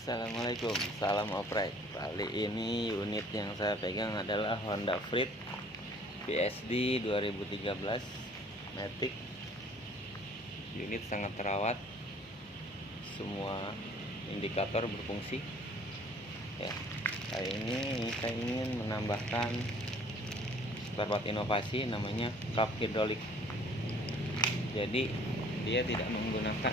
Assalamualaikum, salam oprek. Kali ini unit yang saya pegang adalah Honda Freed PSD 2013 Matic. Unit sangat terawat, semua indikator berfungsi. Ya, kali ini saya ingin menambahkan spare part inovasi namanya kap hidrolik. Jadi dia tidak menggunakan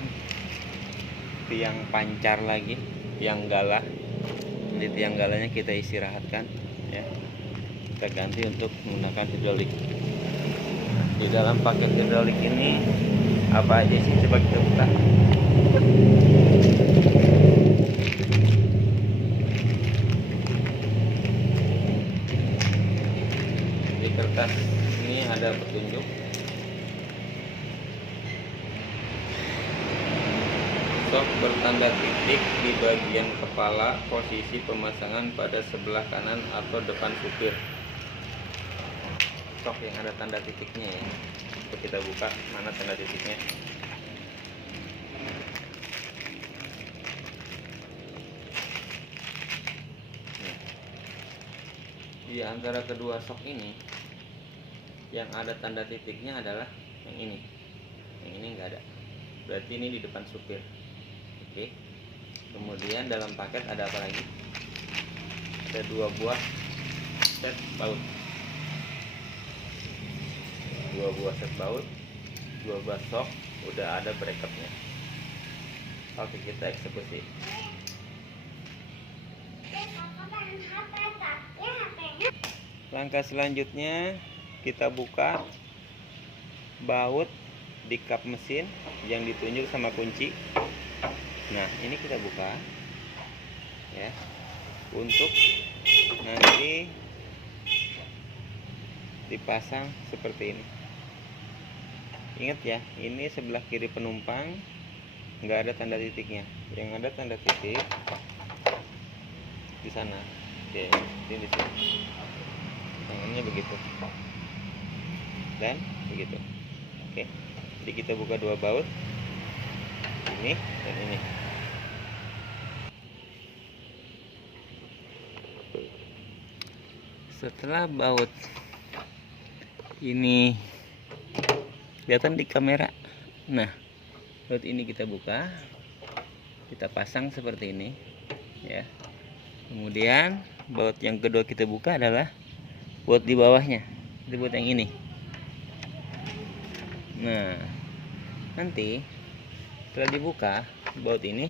tiang pancar lagi, tiang galah. Di tiang galanya kita istirahatkan, ya, kita ganti untuk menggunakan hidrolik. Di dalam paket hidrolik ini apa aja sih, coba kita buka. Di kertas ini ada petunjuk. Sok bertanda titik di bagian kepala, posisi pemasangan pada sebelah kanan atau depan supir. Sok yang ada tanda titiknya, ya. Untuk kita buka mana tanda titiknya. Nah, di antara kedua sok ini yang ada tanda titiknya adalah yang ini. Yang ini enggak ada. Berarti ini di depan supir. Oke. Kemudian dalam paket ada apa lagi? Ada 2 buah set baut. 2 buah set baut, 2 buah sok, udah ada bracketnya. Oke, kita eksekusi. Langkah selanjutnya kita buka baut di kap mesin yang ditunjuk sama kunci. Nah, ini kita buka, ya, untuk nanti dipasang seperti ini. Ingat ya, ini sebelah kiri penumpang nggak ada tanda titiknya. Yang ada tanda titik di sana. Oke, di sini. Tangannya begitu dan begitu. Oke, jadi kita buka 2 baut, ini dan ini. Setelah baut ini kelihatan di kamera, nah, baut ini kita buka, kita pasang seperti ini, ya. Kemudian baut yang kedua kita buka adalah baut di bawahnya, itu baut yang ini. Nah, nanti setelah dibuka baut ini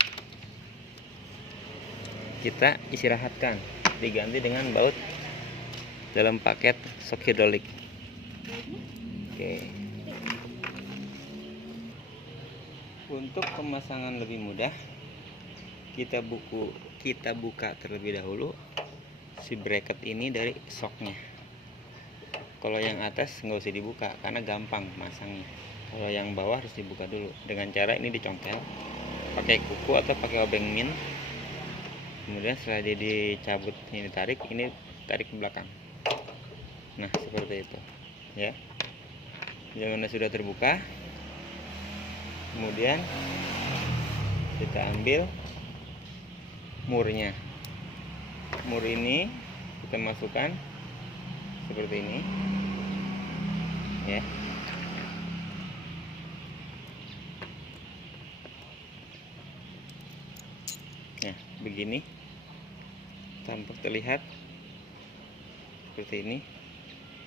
kita istirahatkan, diganti dengan baut dalam paket shock hidrolik. Oke. Untuk pemasangan lebih mudah, kita buka terlebih dahulu si bracket ini dari shocknya. Kalau yang atas nggak usah dibuka karena gampang masangnya. Kalau yang bawah harus dibuka dulu dengan cara ini dicongkel pakai kuku atau pakai obeng min. Kemudian setelah dia dicabut, ini tarik ke belakang. Nah, seperti itu, ya. Yang sudah terbuka, kemudian kita ambil murnya. Mur ini kita masukkan seperti ini, ya. Nah, begini tampak terlihat seperti ini.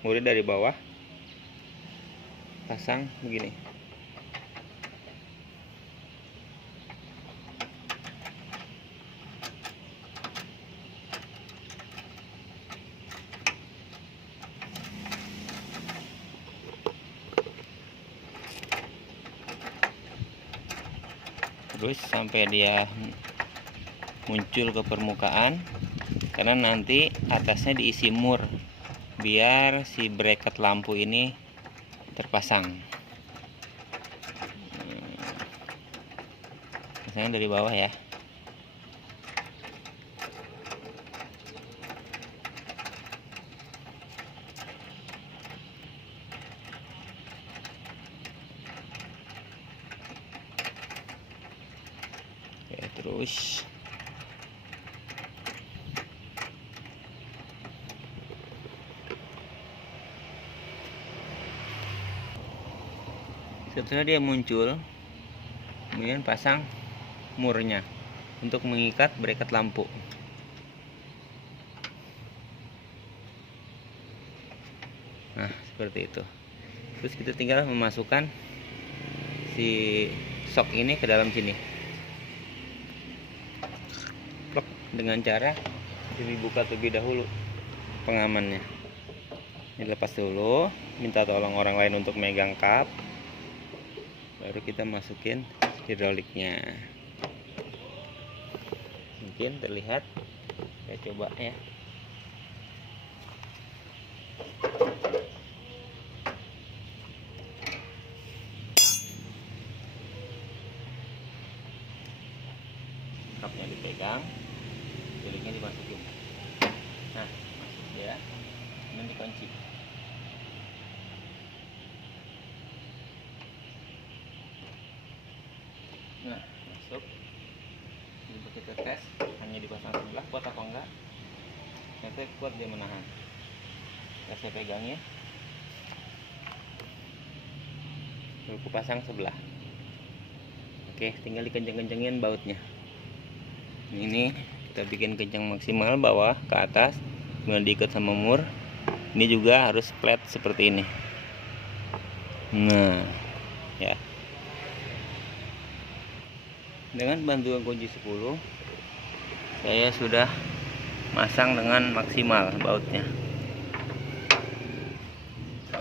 Murnya dari bawah, pasang begini. Terus sampai dia muncul ke permukaan, karena nanti atasnya diisi mur biar si bracket lampu ini terpasang. Pasangnya dari bawah, ya. Terus setelah dia muncul, kemudian pasang murnya untuk mengikat bracket lampu. Nah, seperti itu. Terus kita tinggal memasukkan si sok ini ke dalam sini. Plok, dengan cara dibuka terlebih dahulu pengamannya. Ini lepas dulu, minta tolong orang lain untuk megang kap, baru kita masukin hidroliknya. Mungkin terlihat, saya coba ya. Kapnya dipegang, hidroliknya dimasukin. Nah, masuk ya. Ini dikunci. Nah, masuk. Coba kita tes, hanya dipasang sebelah, kuat apa enggak? Ternyata kuat, dia menahan. Saya pegang ya. Lalu kupasang sebelah. Oke, tinggal dikenceng-kencengin bautnya. Ini kita bikin kencang maksimal, bawah ke atas, kemudian diikat sama mur. Ini juga harus flat seperti ini. Nah, ya. Dengan bantuan kunci 10, saya sudah masang dengan maksimal bautnya.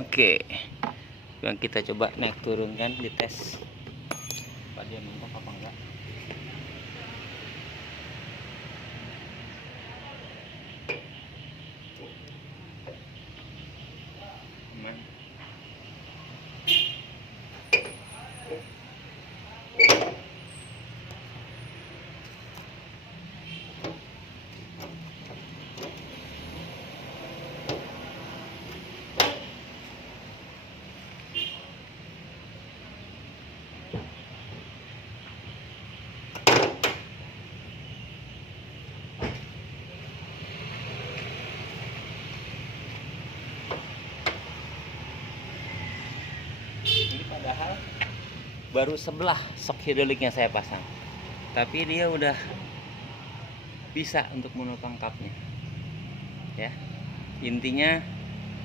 Oke, yang kita coba naik turunkan, dites apa dia mentok apa enggak. Aman. Padahal baru sebelah sok hidroliknya saya pasang, tapi dia udah bisa untuk menopang kapnya ya. Intinya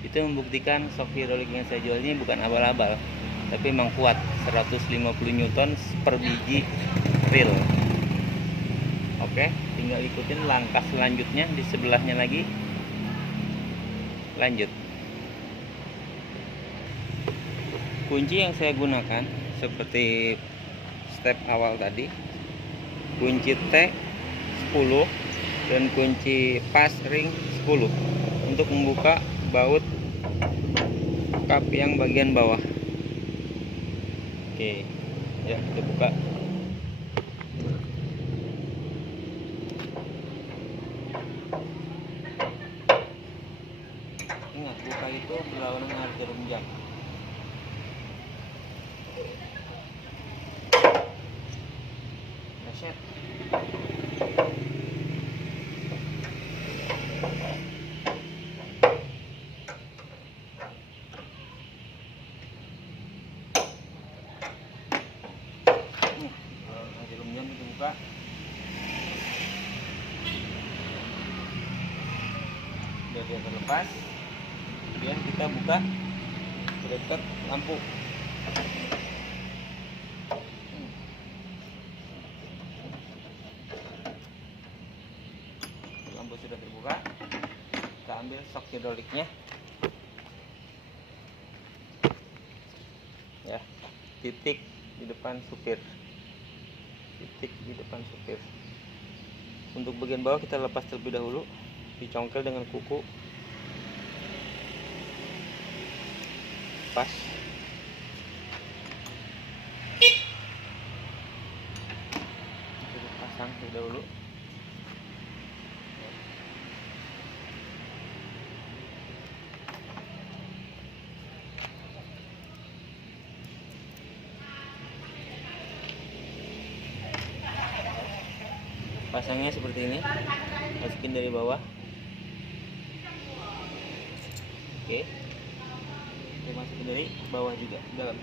itu membuktikan sok hidrolik yang saya jual ini bukan abal-abal, tapi memang kuat. 150 Newton per biji reel. Oke, tinggal ikutin langkah selanjutnya di sebelahnya lagi. Lanjut. Kunci yang saya gunakan seperti step awal tadi, kunci T10 dan kunci pas ring 10 untuk membuka baut kap yang bagian bawah. Oke, ya kita buka. Ingat, buka itu berlawanan dengan jarum jam. Reset. Jarum jam kita buka. Sudah dia terlepas. Kemudian kita buka dekat lampu. Lampu sudah terbuka. Kita ambil sok hidroliknya. Ya, titik di depan supir. Titik di depan supir. Untuk bagian bawah kita lepas terlebih dahulu, dicongkel dengan kuku. Pas. Kita pasang terlebih dahulu. Pasangnya seperti ini, masukin dari bawah. Oke, kita masukin dari bawah juga dalam.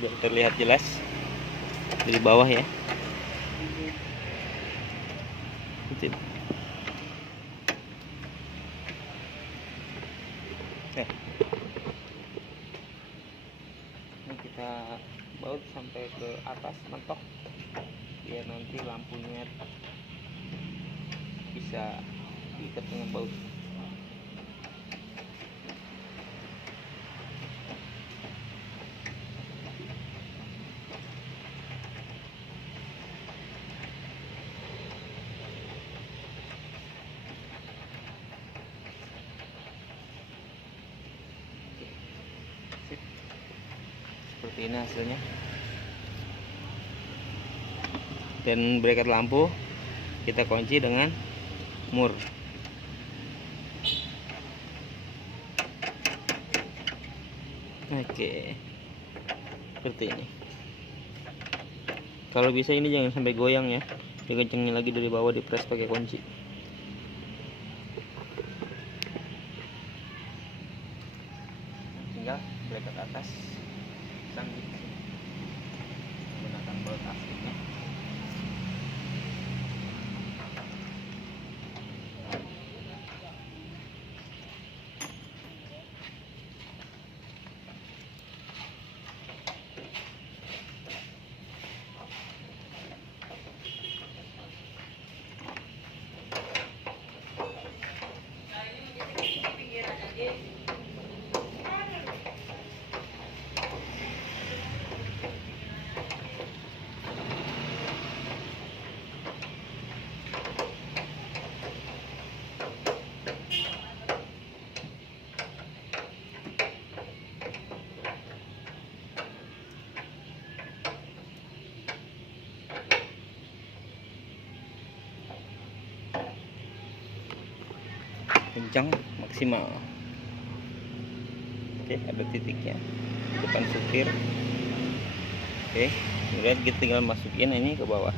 biar terlihat jelas dari bawah ya. Nah, ini kita baut sampai ke atas mentok biar nanti lampunya bisa diikat dengan baut. Seperti ini hasilnya. Dan bracket lampu kita kunci dengan mur. Oke, seperti ini. Kalau bisa ini jangan sampai goyang ya, dikencengin lagi dari bawah, di press pakai kunci. Tinggal bracket atas sambit menggunakan baut aslinya. Kencang maksimal. Oke, ada titiknya depan supir. Oke, kemudian kita tinggal masukin ini ke bawah.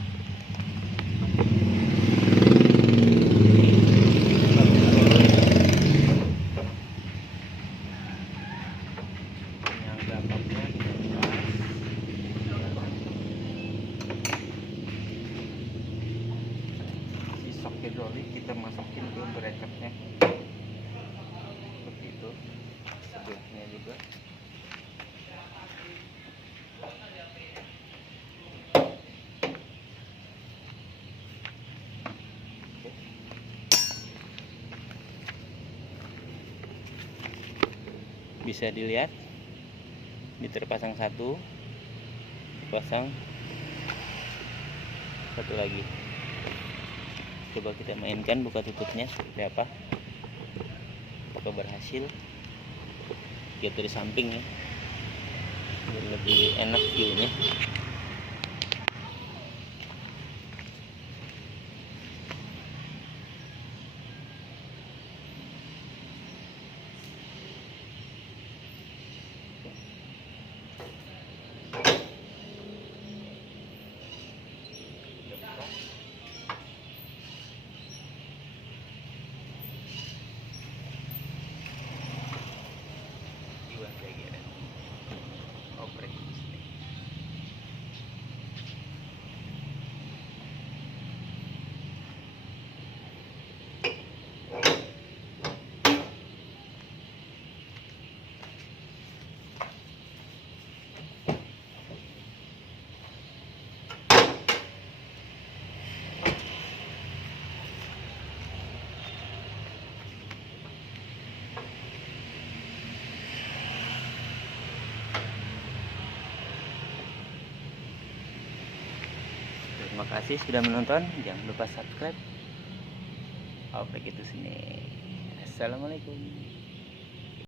Si shock hidrolik kita masukin ke bracketnya. Seperti itu. Sebutnya juga. Bisa dilihat ini terpasang satu lagi. Coba kita mainkan buka tutupnya seperti apa. Apakah berhasil? Lihat dari samping ya, biar lebih enak view-nya. Terima kasih sudah menonton. Jangan lupa subscribe. Oke, gitu sini. Assalamualaikum.